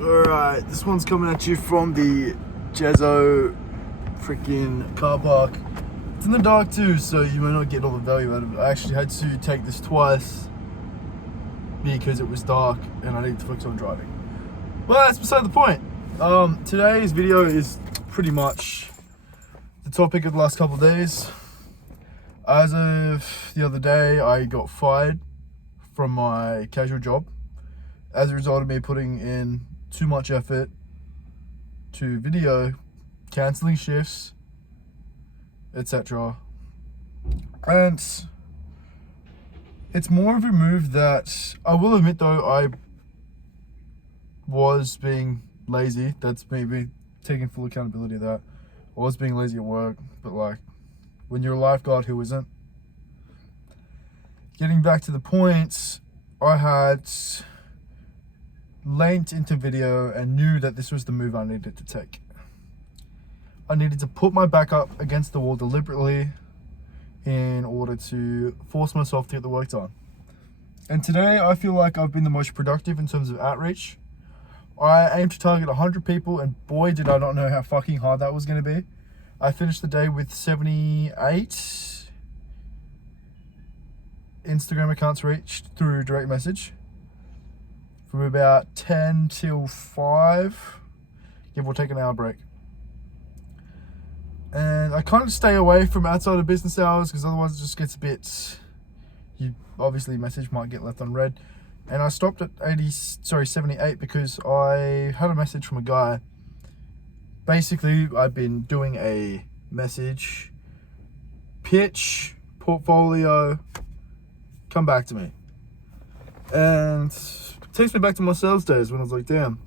Alright, this one's coming at you from the Jezzo freaking car park. It's in the dark too, so you may not get all the value out of it. I actually had to take this twice because it was dark and I needed to focus on driving. Well, that's beside the point. Today's video is pretty much the topic of the last couple of days. As of the other day, I got fired from my casual job as a result of me putting in too much effort to video, cancelling shifts, etc. And it's more of a move that I will admit though I was being lazy. That's maybe taking full accountability of that. I was being lazy at work, but like when you're a lifeguard, who isn't? Getting back to the point, I had leaned into video and knew that this was the move I needed to take. I needed to put my back up against the wall deliberately in order to force myself to get the work done. And today I feel like I've been the most productive in terms of outreach. I aimed to target 100 people and boy did I not know how fucking hard that was going to be. I finished the day with 78 Instagram accounts reached through direct message. From about 10 till 5, give or take an hour break. And I kind of stay away from outside of business hours because otherwise it just gets a bit, you obviously message might get left unread. And I stopped at 78 because I had a message from a guy. Basically, I've been doing a message, pitch, portfolio, come back to me. And takes me back to my sales days when I was like, damn,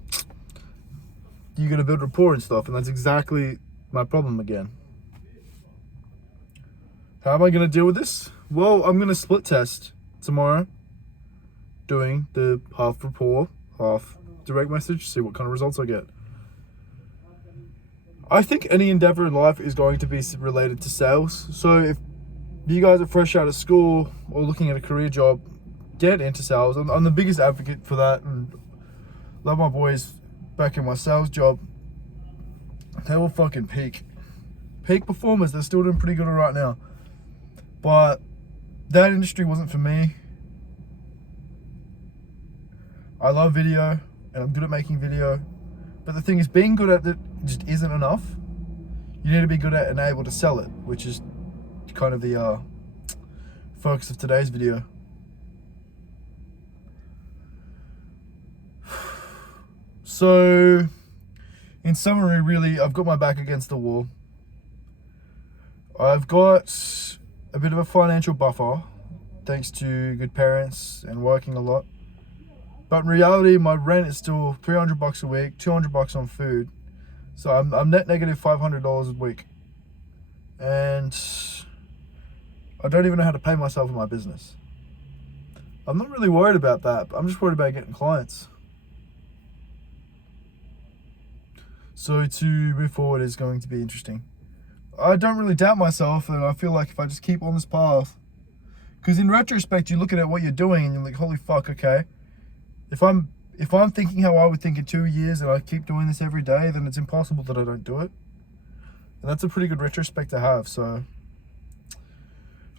you gotta build rapport and stuff, and that's exactly my problem again. How am I gonna deal with this? Well, I'm gonna split test tomorrow, doing the half rapport, half direct message, see what kind of results I get. I think any endeavor in life is going to be related to sales, so if you guys are fresh out of school or looking at a career job, get into sales. I'm the biggest advocate for that, and love my boys back in my sales job. They all fucking peak performers. They're still doing pretty good right now, but that industry wasn't for me. I love video and I'm good at making video, but the thing is, being good at it just isn't enough. You need to be good at and able to sell it, which is kind of the focus of today's video. So, in summary, really, I've got my back against the wall. I've got a bit of a financial buffer, thanks to good parents and working a lot. But in reality, my rent is still $300 a week, $200 on food. So I'm net negative $500 a week. And I don't even know how to pay myself in my business. I'm not really worried about that, but I'm just worried about getting clients. So to move forward is going to be interesting. I don't really doubt myself, and I feel like if I just keep on this path, because in retrospect, you look at what you're doing and you're like, holy fuck, okay. If I'm thinking how I would think in 2 years and I keep doing this every day, then it's impossible that I don't do it. And that's a pretty good retrospect to have. So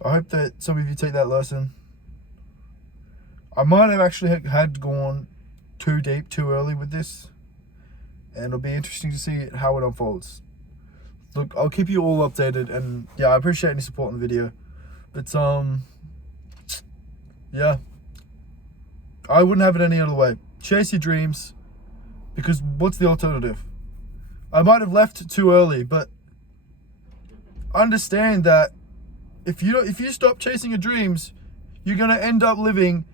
I hope that some of you take that lesson. I might have actually had gone too deep, too early with this. And it'll be interesting to see how it unfolds. Look, I'll keep you all updated, and yeah, I appreciate any support in the video. But yeah, I wouldn't have it any other way. Chase your dreams, because what's the alternative? I might have left too early, but understand that if you stop chasing your dreams, you're gonna end up living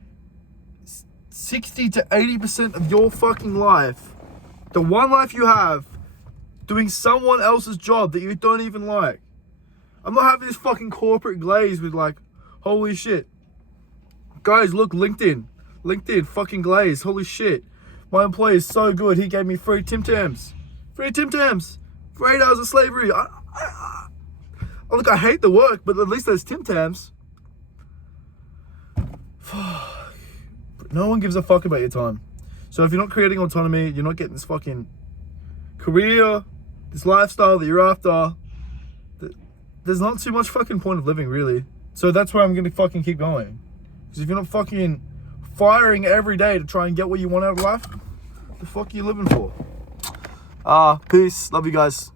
60 to 80% of your fucking life, the one life you have, doing someone else's job that you don't even like. I'm not having this fucking corporate glaze with like, holy shit. Guys, look, LinkedIn, fucking glaze, holy shit. My employee is so good, he gave me free Tim Tams. For 8 hours of slavery. Look, I hate the work, but at least there's Tim Tams. No one gives a fuck about your time. So if you're not creating autonomy, you're not getting this fucking career, this lifestyle that you're after, there's not too much fucking point of living, really. So that's where I'm gonna fucking keep going. Because if you're not fucking firing every day to try and get what you want out of life, the fuck are you living for? Peace. Love you guys.